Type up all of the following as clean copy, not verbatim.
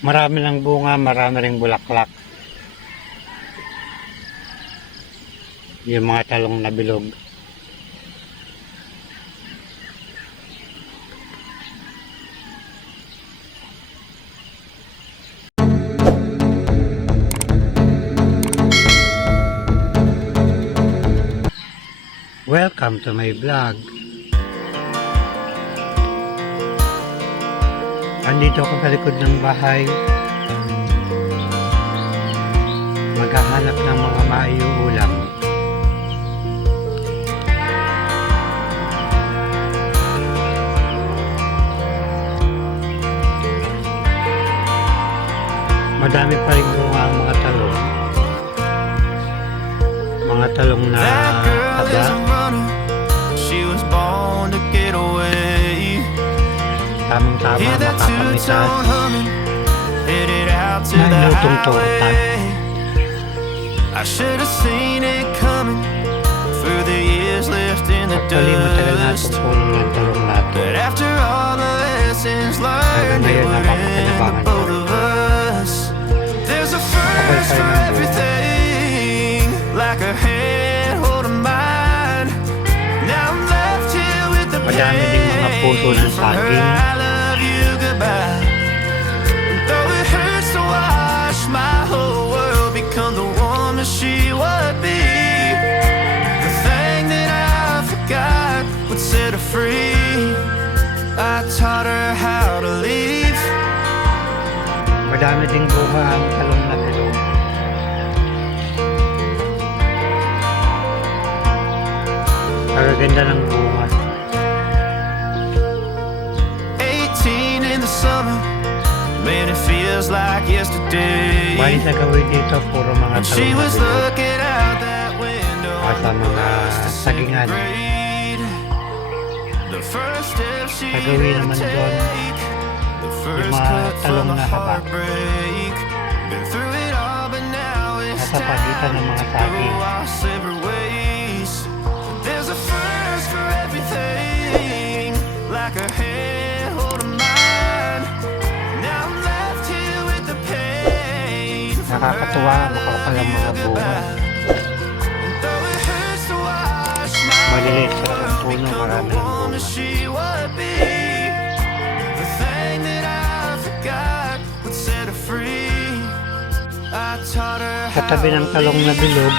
Marami ng bunga, marami ring bulaklak. Yung mga talong na bilog. Welcome to my vlog. Andito ako sa likod ng bahay. Maghahanap ng mga maiuulam. Madami pa rin bunga ang mga talong. Mga talong na haba. She was born to get away. Tamang-tama makakamitas. Headed out to May the lutong torta. highway. I should have seen it coming through the years left in the Actually, matagal na dust. itong puno ng talong natin. But after all the lessons learned, it ngayon, would end napapakinabangan with both of us. There's a first for everything, like a hand holding mine. Now I'm left here with the Madami ding mga puso ng pain from her saging. I love you goodbye. Though it hurts to watch my whole world become the woman she would be. The thing that I forgot would set her free. I taught her how to leave. Madami ding bunga ang talong na bilog. Kagaganda ng bunga. 18 in the summer, man, it feels like yesterday. Bahay sa gawin dito, puro mga And she talong na was bilog. looking out that window. Sa mga sagingan. The first step she Sa gawin had to naman doon, take. The first mga cut talong from a na haba. heartbreak. Been through it all, but now it's Nasa pagitan ng mga time to saging. go our separate ways. There's a first for everything, like a hand holding mine. Now I'm left here with the pain. Nakakatuwa, makakapal ang mga bunga. Though it hurts to watch my Maliliit sa ang puno, become marami the ng woman bunga. she would be. The thing that I forgot would set her free. I taught her Sa tabi ng talong na bilog,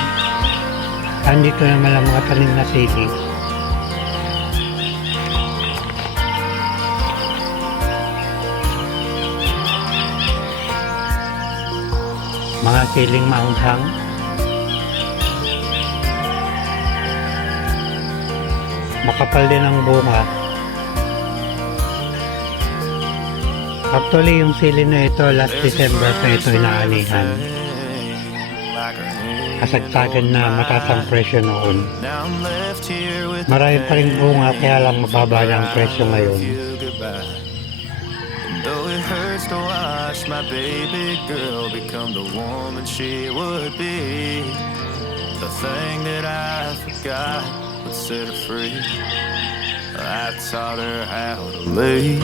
andito naman ang mga tanim na sili. Mga siling maanghang. Makapal din ang bunga. Actually, yung sili na ito, last December pa ito inaanihan. Kasagsagan na mataas ang presyo noon. Now I'm left here with Marami pa rin bunga, kaya lang mababa na ang presyo ngayon. Though it hurts to watch my baby girl become the woman she would be, the thing that I forgot would set her free. I taught her how to live.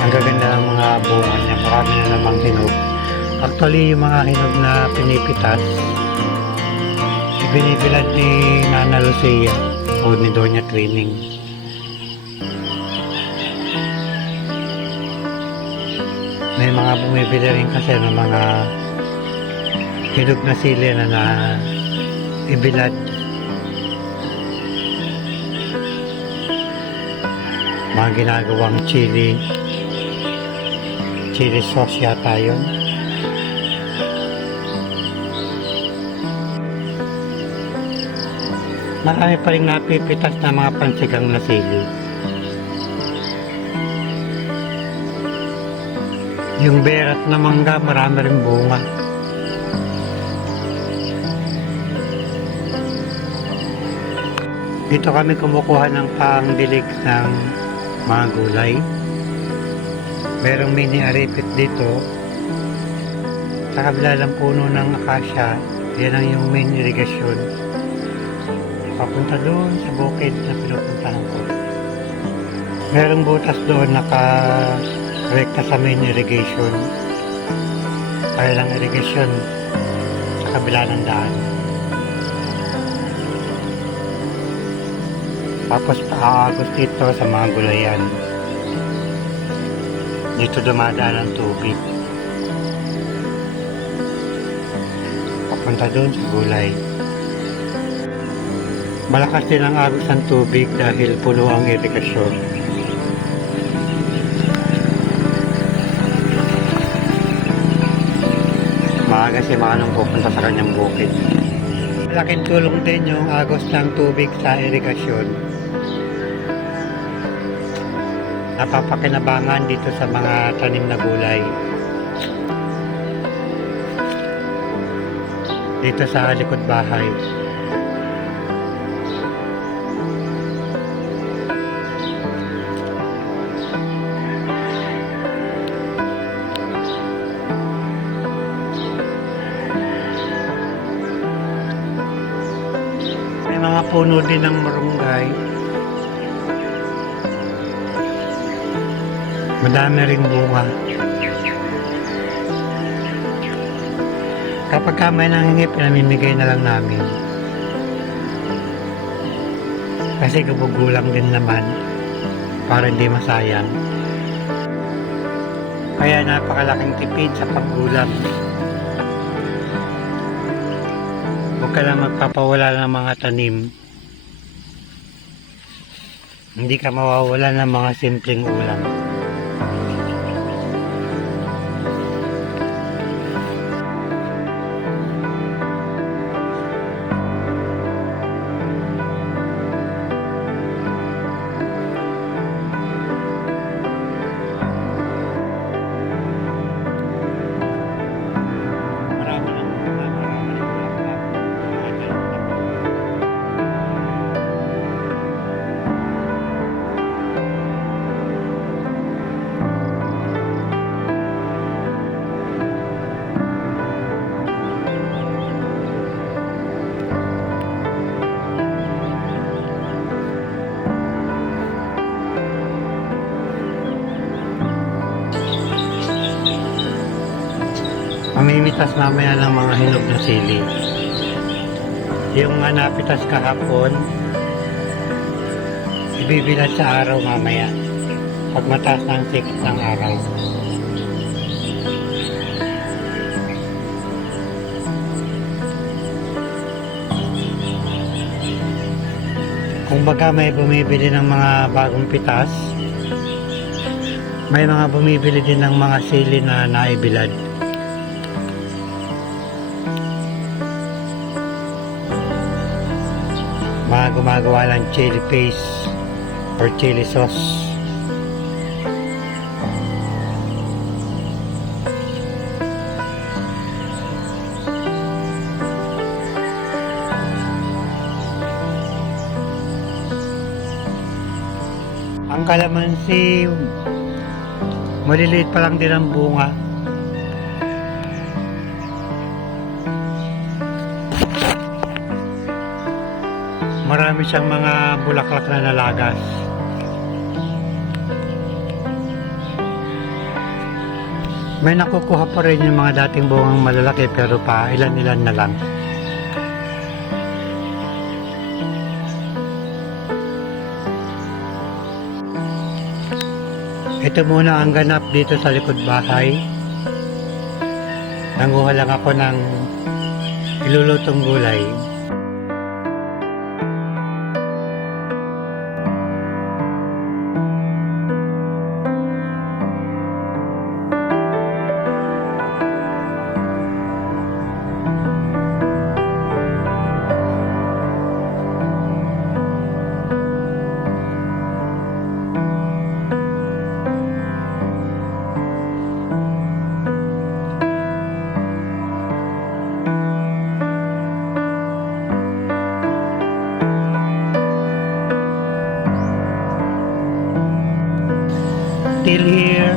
Ang gaganda ng mga bunga niya, marami na namang hinog. Actually, yung mga hinog na pinipitas, ibinibilad ni Nana Lucia o ni Doña Trining. May mga bumibili rin kasi ng mga hinog na sili na ibilad. Mga ginagawang chili sauce yata yun. Marami pa rin napipitas na mga pansigang na sili. Yung berat na mangga, marami rin bunga. Dito kami kumukuha ng pangdilig ng mga gulay. Merong mini aripit dito. Sa kabila ng puno ng akasya, yan ang yung main irrigation. Papunta doon sa bukid na pinupuntahan ko. Merong butas doon naka-rekta sa main irrigation. Kaya lang irigasyon sa kabila ng daan. Tapos paaagos dito sa mga gulayan. Dito dumadaan ang tubig. Papunta doon sa gulay. Malakas din ang agos ng tubig dahil puno ang irigasyon. Maaga si Manong pupunta sa kanyang bukid. Malaking tulong din yung agos ng tubig sa irigasyon. Napapakinabangan dito sa mga tanim na gulay. Dito sa likod bahay. May mga puno din ng marunggay. Madami ring bunga. Kapag may nangingi, pinamimigay na lang namin. Kasi kabugulang din naman para hindi masayang. Kaya napakalaking tipid sa paggulang. Huwag ka lang magpapawala ng mga tanim. Hindi ka mawawala ng mga simpleng ulam. Mamimitas mamaya ng mga hinog na sili. Yung napitas kahapon, ibibilad sa araw mamaya pag mataas ng sikip ng araw. Kung baga may bumibili ng mga bagong pitas, may mga bumibili din ng mga sili na naibilad. Mga gumagawa ng chili paste or chili sauce. Ang kalamansi, maliliit pa lang din ang bunga. Marami siyang mga bulaklak na nalagas. May nakukuha pa rin yung mga dating bungang malalaki pero pa ilan-ilan na lang. Ito muna ang ganap dito sa likod bahay. Nanguha lang ako ng ilulutong gulay. Still here.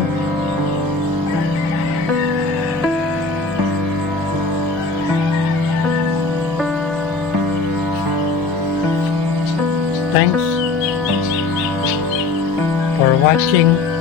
Thanks for watching.